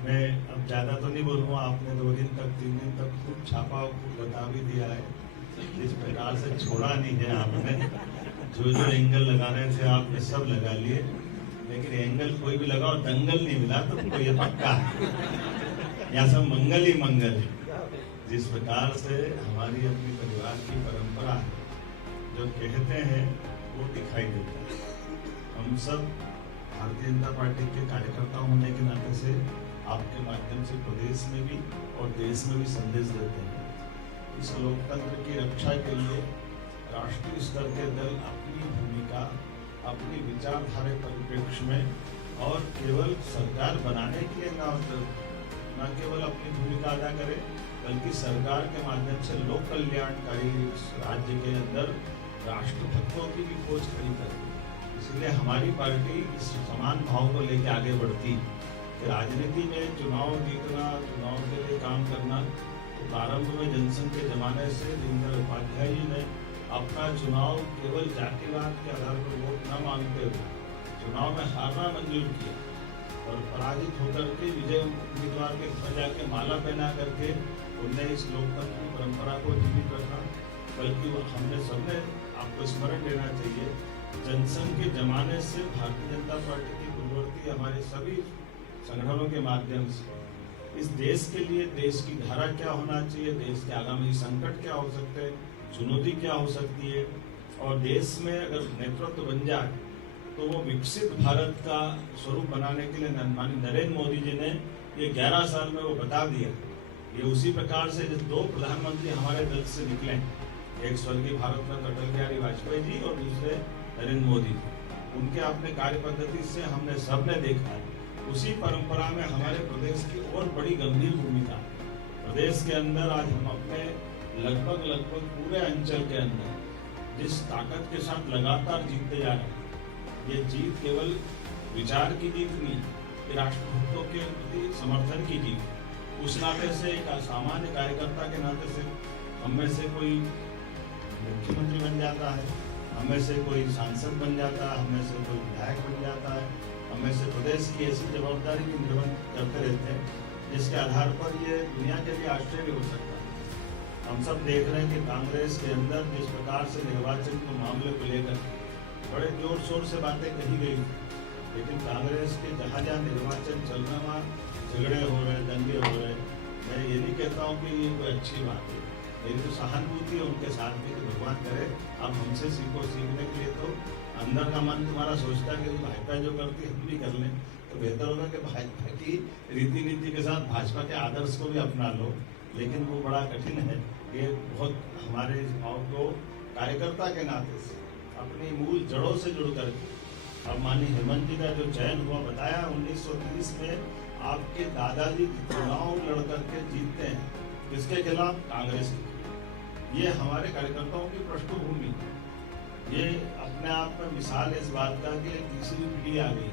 मैं अब ज़्यादा तो नहीं बोलूँगा, आपने 2 दिन तक 3 दिन तक खूब छापा, खूब बता भी दिया है। इस प्रकार से छोड़ा नहीं है आपने। जो जो एंगल लगा रहे थे आपने सब लगा लिए, लेकिन एंगल कोई भी लगाओ दंगल नहीं मिला तुमको, ये पक्का है। यहाँ सब मंगल ही मंगल है। जिस प्रकार से हमारी अपनी परिवार की परंपरा है, जो कहते हैं वो दिखाई देता है। हम सब भारतीय जनता पार्टी के कार्यकर्ता होने के नाते से आपके माध्यम से प्रदेश में भी और देश में भी संदेश देते हैं। इस लोकतंत्र की रक्षा के लिए राष्ट्रीय स्तर के दल अपनी भूमिका, अपनी विचारधारा परिप्रेक्ष्य में और केवल सरकार बनाने के लिए न केवल अपनी भूमिका अदा करे, बल्कि सरकार के माध्यम से लोक कल्याणकारी राज्य के अंदर राष्ट्रभक्तों की भी खोज खड़ी करे। इसलिए हमारी पार्टी इस समान भाव को लेकर आगे बढ़ती कि राजनीति में चुनाव जीतना, चुनाव के लिए काम करना। तो प्रारंभ में जनसंघ के जमाने से दीनदयाल उपाध्याय जी ने अपना चुनाव केवल जातिवाद के आधार पर वोट न मांगते हुए चुनाव में हारना मंजूर किया और पराजित होकर के विजय उम्मीदवार के घर जाके माला पहना करके उनने इस लोकतंत्र की परंपरा को जीवित रखा। बल्कि हमने सबने आपको स्मरण देना चाहिए, जनसंघ के जमाने से भारतीय जनता पार्टी की पूर्ववर्ती हमारे सभी संगठनों के माध्यम से इस देश के लिए देश की धारा क्या होना चाहिए, देश के आगामी संकट क्या हो सकते हैं, चुनौती क्या हो सकती है, और देश में अगर नेतृत्व बन जाए तो वो विकसित भारत का स्वरूप बनाने के लिए माननीय नरेंद्र मोदी जी ने ये 11 साल में वो बता दिया। ये उसी प्रकार से जो 2 प्रधानमंत्री हमारे दल से निकले, एक स्वर्गीय भारत रत्न अटल बिहारी वाजपेयी जी और दूसरे नरेंद्र मोदी जी, उनके अपने कार्य पद्धति से हमने सबने देखा है। उसी परंपरा में हमारे प्रदेश की और बड़ी गंभीर भूमिका है। प्रदेश के अंदर आज हम अपने लगभग पूरे अंचल के अंदर जिस ताकत के साथ लगातार जीतते जा रहे हैं, ये जीत केवल विचार की जीत नहीं, ये राष्ट्रभक्तों के प्रति समर्थन की जीत। उस नाते से एक सामान्य कार्यकर्ता के नाते से हम में से कोई मुख्यमंत्री बन जाता है, हमें से कोई सांसद बन जाता है, हमें से कोई विधायक बन जाता है, हमें से प्रदेश की ऐसी जवाबदारी भी निर्वहन करते रहते हैं जिसके आधार पर ये दुनिया के लिए आश्चर्य हो सकता है। हम सब देख रहे हैं कि कांग्रेस के अंदर जिस प्रकार से निर्वाचन के मामले को लेकर बड़े जोर शोर से बातें कही गई, लेकिन कांग्रेस के जहाँ जहाँ निर्वाचन चल रहा वहाँ झगड़े हो रहे, दंगे हो रहे। मैं ये नहीं कहता हूँ कि ये कोई अच्छी बात है, मेरी तो सहानुभूति है उनके साथ में कि भगवान करे आप हमसे सीखो। सीखने के लिए तो अंदर का मन तुम्हारा सोचता है कि भाजपा जो करती है हम भी कर लें, तो बेहतर होगा कि भाजपा की रीति नीति के साथ भाजपा के आदर्श को भी अपना लो। लेकिन वो बड़ा कठिन है। ये बहुत हमारे भाव को कार्यकर्ता के नाते से अपनी मूल जड़ों से जुड़ करके, अब माननीय हेमंत जी का जो चयन हुआ बताया 1930 में आपके दादाजी चुनाव लड़ करके जीतते हैं, किसके खिलाफ? कांग्रेस के खिलाफ। ये हमारे कार्यकर्ताओं की पृष्ठभूमि, ये अपने आप में मिसाल इस बात का कि तीसरी पीढ़ी आ गई।